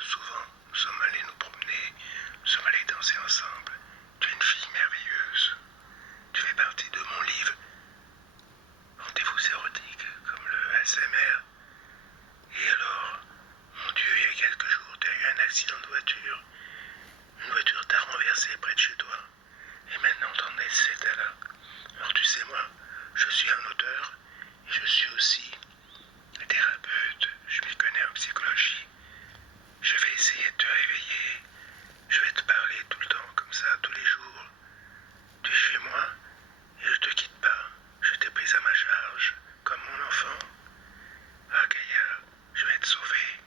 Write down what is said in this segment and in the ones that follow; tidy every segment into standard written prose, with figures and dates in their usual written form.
souvent, nous sommes allés nous promener, nous sommes allés danser ensemble. Tu es une fille merveilleuse. Tu fais partie de mon livre. Rendez-vous érotiques, comme le ASMR. Et alors, mon Dieu, il y a quelques jours, tu as eu un accident de voiture. Une voiture t'a renversé près de chez toi. Et maintenant, t'en es cet état-là. Alors tu sais, moi, je suis un auteur et je suis aussi thérapeute. Je m'y connais en psychologie. Je vais essayer de te réveiller. Je vais te parler tout le temps, comme ça, tous les jours. Tu es chez moi et je te quitte pas. Je t'ai prise à ma charge, comme mon enfant. Ah, Gaïa, je vais te sauver.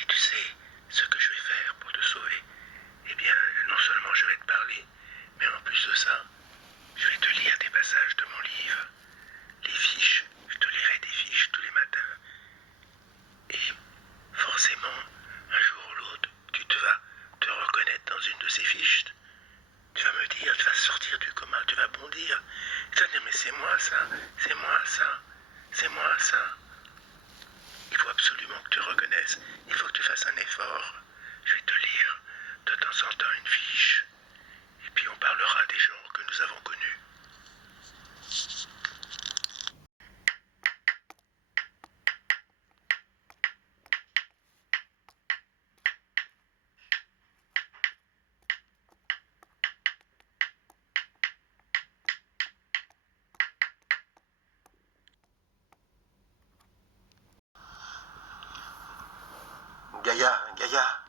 Et tu sais ce que je vais faire pour te sauver? Eh bien, non seulement je vais te parler, mais en plus de ça, je vais te lire des passages de mon livre. Les fiches, je te lirai des fiches tous les matins. Et forcément, un jour ou l'autre, tu vas te reconnaître dans une de ces fiches. Tu vas me dire, tu vas sortir du coma, tu vas bondir. Tu vas dire, mais c'est moi ça, c'est moi ça, c'est moi ça. Il faut absolument que tu reconnaisses, il faut que tu fasses un effort. Je vais te lire de temps en temps une fiche. Et puis on parlera des gens que nous avons connus. Gaïa,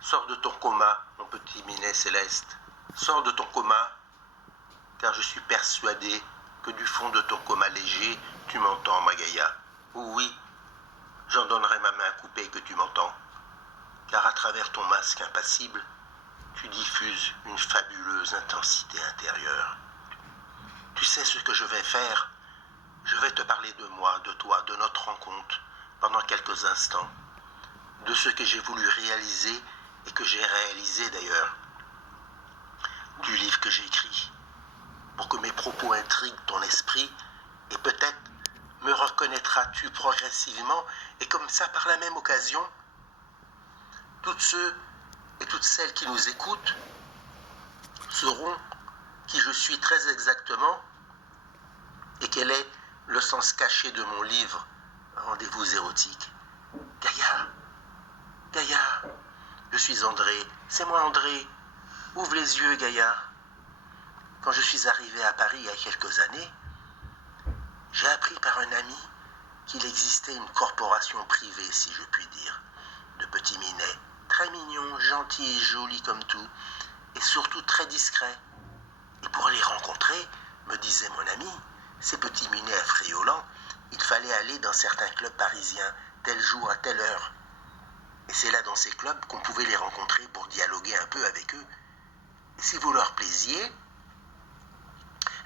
sors de ton coma, mon petit minet céleste. Sors de ton coma, car je suis persuadé que du fond de ton coma léger, tu m'entends, ma Gaïa. Oui, j'en donnerai ma main coupée que tu m'entends, car à travers ton masque impassible, tu diffuses une fabuleuse intensité intérieure. Tu sais ce que je vais faire? Je vais te parler de moi, de toi, de notre rencontre, pendant quelques instants, de ce que j'ai voulu réaliser et que j'ai réalisé d'ailleurs, du livre que j'ai écrit, pour que mes propos intriguent ton esprit et peut-être me reconnaîtras-tu progressivement et comme ça, par la même occasion, toutes ceux et toutes celles qui nous écoutent sauront qui je suis très exactement et quel est le sens caché de mon livre Rendez-vous érotique. Gaïa, je suis André, c'est moi André. Ouvre les yeux, Gaïa. Quand je suis arrivé à Paris il y a quelques années, j'ai appris par un ami qu'il existait une corporation privée, si je puis dire, de petits minets, très mignons, gentils et jolis comme tout, et surtout très discrets. Et pour les rencontrer, me disait mon ami, ces petits minets affriolants, il fallait aller dans certains clubs parisiens, tel jour à telle heure. Et c'est là dans ces clubs qu'on pouvait les rencontrer pour dialoguer un peu avec eux. Et si vous leur plaisiez,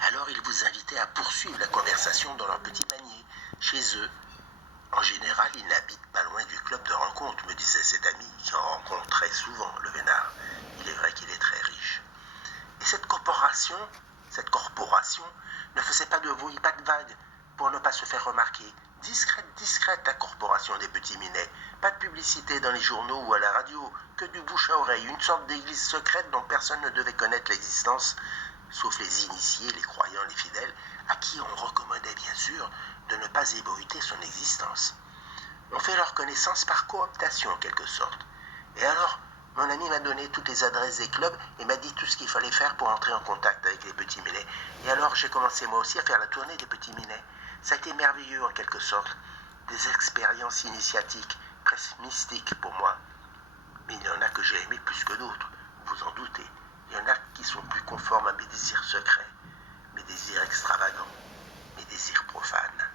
alors ils vous invitaient à poursuivre la conversation dans leur petit panier, chez eux. En général, ils n'habitent pas loin du club de rencontre, me disait cet ami qui en rencontrait souvent, le vénard. Il est vrai qu'il est très riche. Et cette corporation ne faisait pas de bruit, pas de vague, pour ne pas se faire remarquer. Discrète la corporation des petits minets. Pas de publicité dans les journaux ou à la radio, que du bouche à oreille, une sorte d'église secrète dont personne ne devait connaître l'existence, sauf les initiés, les croyants, les fidèles, à qui on recommandait bien sûr de ne pas ébruiter son existence. On fait leur connaissance par cooptation en quelque sorte. Et alors, mon ami m'a donné toutes les adresses des clubs et m'a dit tout ce qu'il fallait faire pour entrer en contact avec les petits minets. Et alors j'ai commencé moi aussi à faire la tournée des petits minets. Ça a été merveilleux en quelque sorte. Des expériences initiatiques, presque mystiques pour moi. Mais il y en a que j'ai aimé plus que d'autres, vous en doutez. Il y en a qui sont plus conformes à mes désirs secrets, mes désirs extravagants, mes désirs profanes.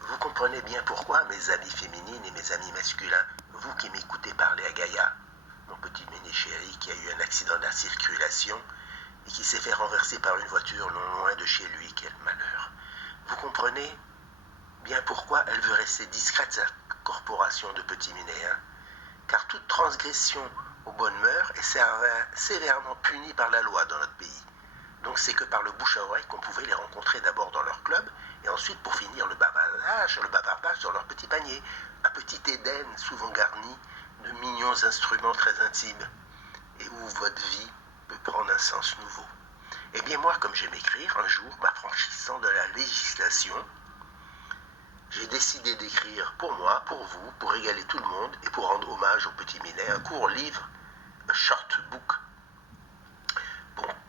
Vous comprenez bien pourquoi, mes amis féminines et mes amis masculins, vous qui m'écoutez parler à Gaïa, mon petit minet chéri qui a eu un accident de la circulation et qui s'est fait renverser par une voiture non loin de chez lui, quel malheur. Vous comprenez bien pourquoi elle veut rester discrète, sa corporation de petits minets, hein? Car toute transgression aux bonnes mœurs est sévèrement punie par la loi dans notre pays. Donc c'est que par le bouche à oreille qu'on pouvait les rencontrer d'abord dans leur club et ensuite pour finir le bavardage sur leur petit panier. un petit Éden souvent garni de mignons instruments très intimes, et où votre vie peut prendre un sens nouveau. Eh bien moi, comme j'aime écrire, un jour, m'affranchissant de la législation, j'ai décidé d'écrire pour moi, pour vous, pour régaler tout le monde et pour rendre hommage au Petit Minet, un court livre, un short book,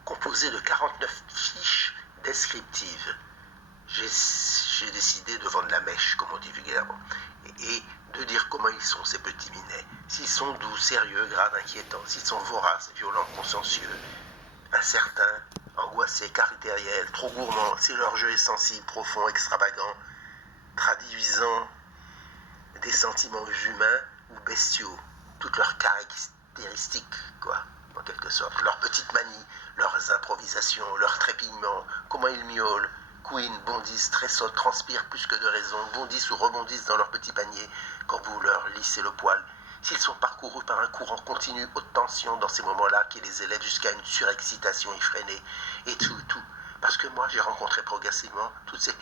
composé de 49 fiches descriptives. J'ai décidé de vendre la mèche, comme on dit vulgairement, et de dire comment ils sont, ces petits minets. S'ils sont doux, sérieux, graves, inquiétants, s'ils sont voraces, violents, consciencieux, incertains, angoissés, caractériels, trop gourmands, si leur jeu est sensible, profond, extravagant, traduisant des sentiments humains ou bestiaux, toutes leurs caractéristiques, quoi, en quelque sorte, leurs petites manies, leurs improvisations, leurs trépignements, comment ils miaulent, couinent, bondissent, tressautent, transpirent plus que de raison, bondissent ou rebondissent dans leur petit panier quand vous leur lissez le poil. S'ils sont parcourus par un courant continu haute tension dans ces moments-là qui les élève jusqu'à une surexcitation effrénée, et tout. Parce que moi, j'ai rencontré progressivement toute cette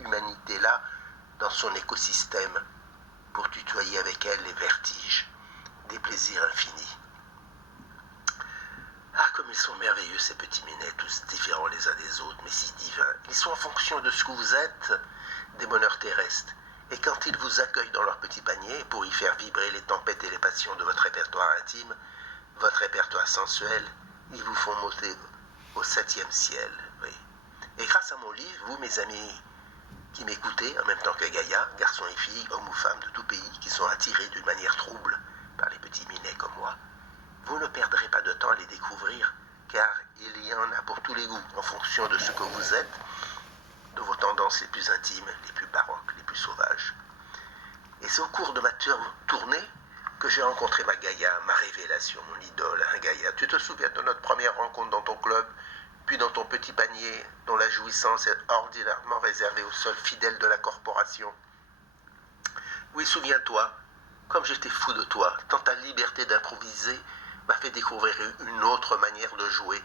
humanité-là dans son écosystème pour tutoyer avec elle les vertiges des plaisirs infinis. Ah, comme ils sont merveilleux, ces petits minets, tous différents les uns des autres, mais si divins. Ils sont en fonction de ce que vous êtes, des bonheurs terrestres. Et quand ils vous accueillent dans leur petit panier, pour y faire vibrer les tempêtes et les passions de votre répertoire intime, votre répertoire sensuel, ils vous font monter au 7e ciel. Oui. Et grâce à mon livre, vous, mes amis qui m'écoutez, en même temps que Gaïa, garçons et filles, hommes ou femmes de tout pays, qui sont attirés d'une manière trouble par les petits minets comme moi, vous ne perdrez pas de temps à les découvrir, car il y en a pour tous les goûts, en fonction de ce que vous êtes, de vos tendances les plus intimes, les plus baroques, les plus sauvages. Et c'est au cours de ma tournée que j'ai rencontré ma Gaïa, ma révélation, mon idole, hein, Gaïa. Tu te souviens de notre première rencontre dans ton club, puis dans ton petit panier, dont la jouissance est ordinairement réservée aux seuls fidèles de la corporation. Oui, souviens-toi, comme j'étais fou de toi, tant ta liberté d'improviser m'a fait découvrir une autre manière de jouer.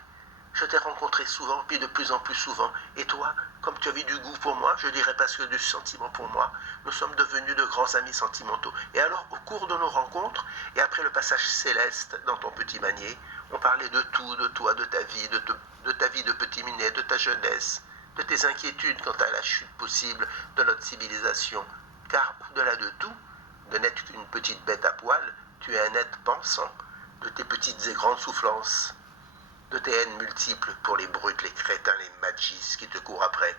Je t'ai rencontré souvent, puis de plus en plus souvent, et toi, comme tu avais du goût pour moi, je dirais presque du sentiment pour moi, nous sommes devenus de grands amis sentimentaux. Et alors, au cours de nos rencontres, et après le passage céleste dans ton petit panier, on parlait de tout, de toi, de ta vie, de ta vie de petit minet, de ta jeunesse, de tes inquiétudes quant à la chute possible de notre civilisation. Car au-delà de tout, de n'être qu'une petite bête à poil, tu es un être pensant, de tes petites et grandes soufflances, de tes haines multiples pour les brutes, les crétins, les magis qui te courent après.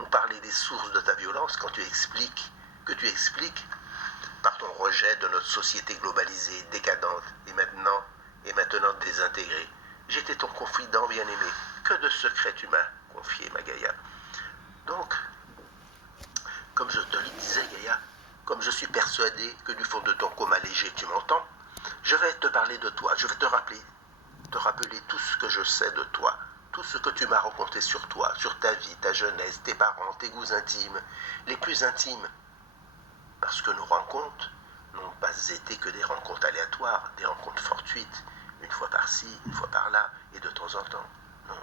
On parlait des sources de ta violence quand tu expliques par ton rejet de notre société globalisée, décadente et maintenant désintégrée. J'étais ton confident bien-aimé. Que de secrets tu m'as confié, ma Gaïa. Donc, comme je te le disais, Gaïa, comme je suis persuadé que du fond de ton coma léger tu m'entends, je vais te parler de toi, je vais te rappeler tout ce que je sais de toi, tout ce que tu m'as raconté sur toi, sur ta vie, ta jeunesse, tes parents, tes goûts intimes, les plus intimes. Parce que nos rencontres n'ont pas été que des rencontres aléatoires, des rencontres fortuites, une fois par-ci, une fois par-là, et de temps en temps. Non.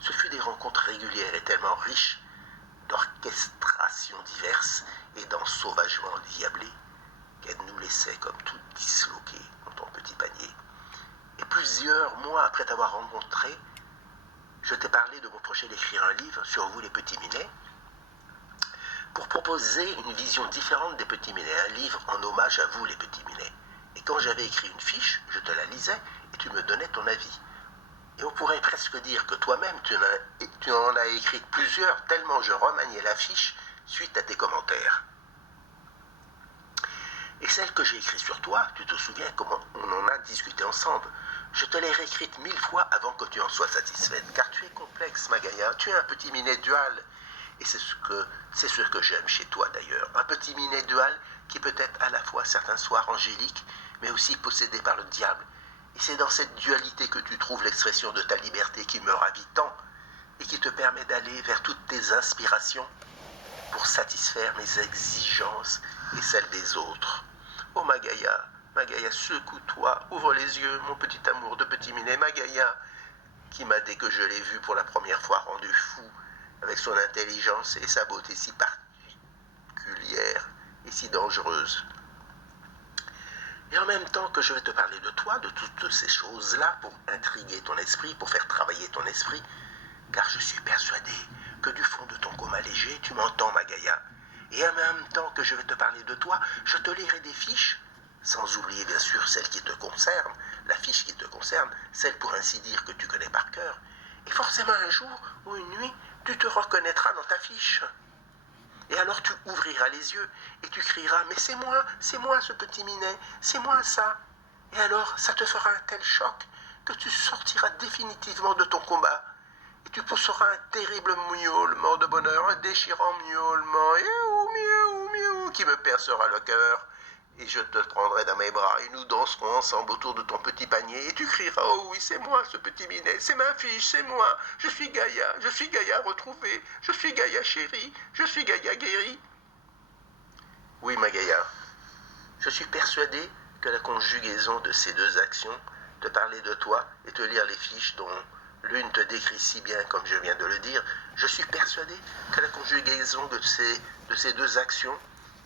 Ce fut des rencontres régulières et tellement riches d'orchestrations diverses et d'ensauvagements diablés qu'elles nous laissaient comme tout disloqués dans ton petit panier. Et plusieurs mois après t'avoir rencontré, je t'ai parlé de mon projet d'écrire un livre sur vous les petits minets, pour proposer une vision différente des petits minets, un livre en hommage à vous les petits minets. Et quand j'avais écrit une fiche, je te la lisais et tu me donnais ton avis. Et on pourrait presque dire que toi-même, tu en as écrit plusieurs, tellement je remaniais la fiche suite à tes commentaires. Et celle que j'ai écrite sur toi, tu te souviens comment on en a discuté ensemble. Je te l'ai réécrite 1000 fois avant que tu en sois satisfaite, car tu es complexe, ma Gaïa, tu es un petit minet dual. Et c'est ce que j'aime chez toi d'ailleurs, un petit minet dual qui peut être à la fois certains soirs angélique, mais aussi possédé par le diable. Et c'est dans cette dualité que tu trouves l'expression de ta liberté qui me ravit tant, et qui te permet d'aller vers toutes tes inspirations pour satisfaire mes exigences et celles des autres. Oh ma Gaïa, secoue-toi, ouvre les yeux, mon petit amour de petit minet, ma Gaïa, qui m'a, dès que je l'ai vu pour la première fois, rendu fou, avec son intelligence et sa beauté si particulière et si dangereuse. Et en même temps que je vais te parler de toi, de toutes ces choses-là, pour intriguer ton esprit, pour faire travailler ton esprit, car je suis persuadé que du fond de ton coma léger, tu m'entends, ma Gaïa. Et en même temps que je vais te parler de toi, je te lirai des fiches, sans oublier bien sûr celle qui te concerne, la fiche qui te concerne, celle pour ainsi dire que tu connais par cœur. Et forcément un jour ou une nuit, tu te reconnaîtras dans ta fiche. Et alors tu ouvriras les yeux et tu crieras « Mais c'est moi ce petit minet, c'est moi ça !» Et alors ça te fera un tel choc que tu sortiras définitivement de ton combat. Et tu pousseras un terrible miaulement de bonheur, un déchirant miaulement, miaou, miaou, miaou, qui me percera le cœur. Et je te prendrai dans mes bras et nous danserons ensemble autour de ton petit panier. Et tu crieras « Oh oui, c'est moi ce petit minet, c'est ma fiche, c'est moi. Je suis Gaïa retrouvée, je suis Gaïa chérie, je suis Gaïa guérie. » Oui, ma Gaïa, je suis persuadé que la conjugaison de ces deux actions, te parler de toi et te lire les fiches dont l'une te décrit si bien comme je viens de le dire, je suis persuadé que la conjugaison de ces deux actions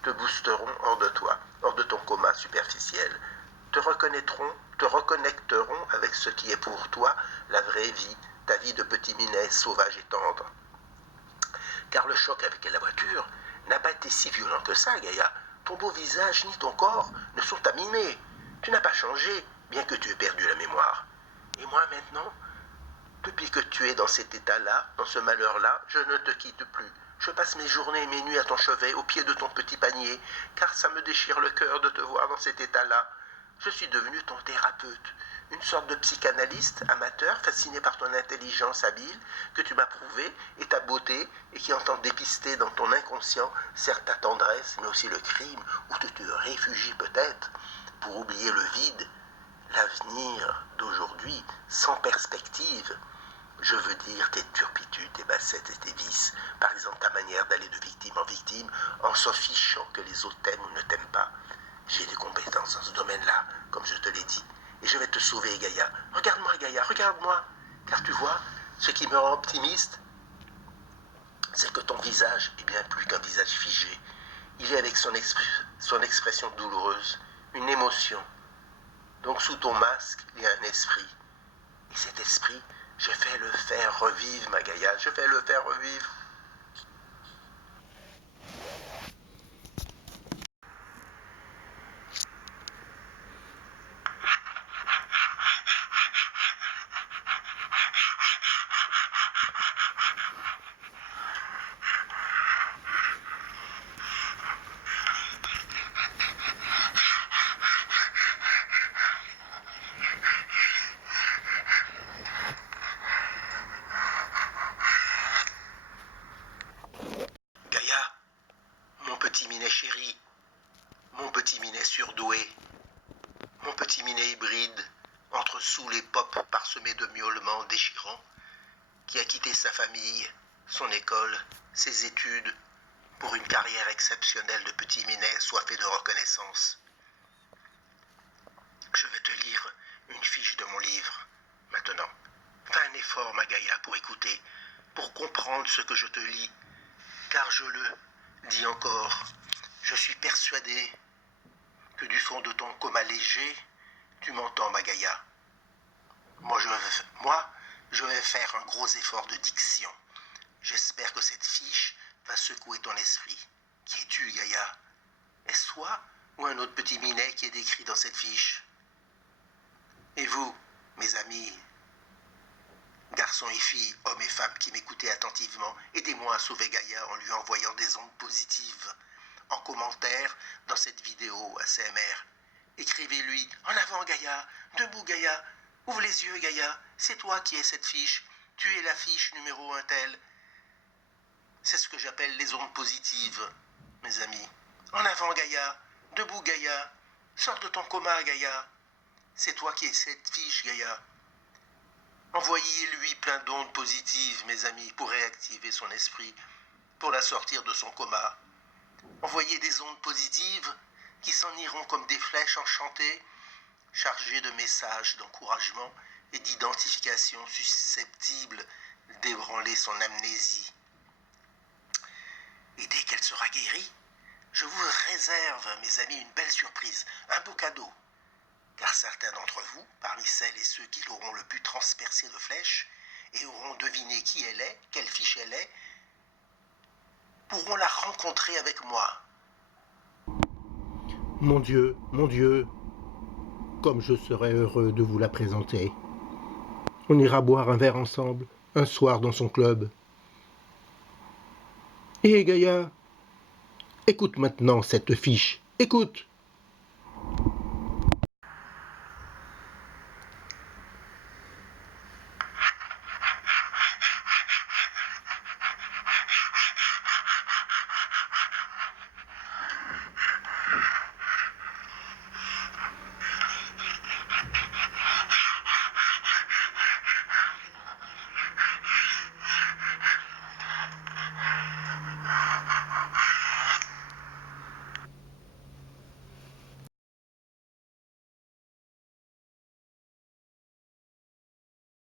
te boosteront hors de toi, hors de ton coma superficiel, te reconnecteront avec ce qui est pour toi la vraie vie, ta vie de petit minet sauvage et tendre. Car le choc avec la voiture n'a pas été si violent que ça, Gaïa. Ton beau visage ni ton corps ne sont abîmés. Tu n'as pas changé, bien que tu aies perdu la mémoire. Et moi maintenant, depuis que tu es dans cet état-là, dans ce malheur-là, je ne te quitte plus. Je passe mes journées et mes nuits à ton chevet, au pied de ton petit panier, car ça me déchire le cœur de te voir dans cet état-là. Je suis devenu ton thérapeute, une sorte de psychanalyste amateur fasciné par ton intelligence habile que tu m'as prouvé et ta beauté et qui entend dépister dans ton inconscient certes ta tendresse mais aussi le crime où tu te réfugies peut-être pour oublier le vide, l'avenir d'aujourd'hui sans perspective. Je veux dire tes turpitudes, tes bassettes et tes vices, par exemple ta manière d'aller de victime en victime en s'en fichant que les autres t'aiment ou ne t'aiment pas. J'ai des compétences dans ce domaine-là, comme je te l'ai dit, et je vais te sauver, Gaïa. Regarde-moi, Gaïa, regarde-moi. Car tu vois, ce qui me rend optimiste, c'est que ton visage est bien plus qu'un visage figé. Il est avec son expression douloureuse, une émotion. Donc sous ton masque, il y a un esprit. Et cet esprit, je vais le faire revivre, ma Gaïa, je vais le faire revivre. Gaïa, mon petit minet chéri, mon petit minet surdoué, mon petit minet hybride, entre sous les pop parsemés de miaulements déchirants, qui a quitté sa famille, son école, ses études, pour une carrière exceptionnelle de petit minet soifé de reconnaissance. Je vais te lire une fiche de mon livre, maintenant. Fais un effort, ma Gaïa, pour écouter, pour comprendre ce que je te lis, car je le dis encore, je suis persuadé que du fond de ton coma léger, tu m'entends, ma Gaïa. Moi, je vais faire un gros effort de diction. J'espère que cette fiche va secouer ton esprit. Qui es-tu, Gaïa? Est-ce toi ou un autre petit minet qui est décrit dans cette fiche? Et vous, mes amis, garçons et filles, hommes et femmes qui m'écoutez attentivement, aidez-moi à sauver Gaïa en lui envoyant des ondes positives en commentaire dans cette vidéo ASMR. Écrivez-lui « En avant Gaïa, debout Gaïa, ouvre les yeux Gaïa, c'est toi qui es cette fiche, tu es la fiche numéro un telle. » C'est ce que j'appelle les ondes positives, mes amis. En avant Gaïa, debout Gaïa, sors de ton coma Gaïa, c'est toi qui es cette fiche Gaïa. Envoyez-lui plein d'ondes positives, mes amis, pour réactiver son esprit, pour la sortir de son coma. Envoyez des ondes positives qui s'en iront comme des flèches enchantées, chargées de messages d'encouragement et d'identification susceptibles d'ébranler son amnésie. Et dès qu'elle sera guérie, Je vous réserve, mes amis, une belle surprise, un beau cadeau. Car certains d'entre vous, parmi celles et ceux qui l'auront le plus transpercé de flèches, et auront deviné qui elle est, quelle fiche elle est, pourront la rencontrer avec moi. Mon Dieu, comme je serais heureux de vous la présenter. On ira boire un verre ensemble, un soir dans son club. Hé Gaïa, écoute maintenant cette fiche, écoute.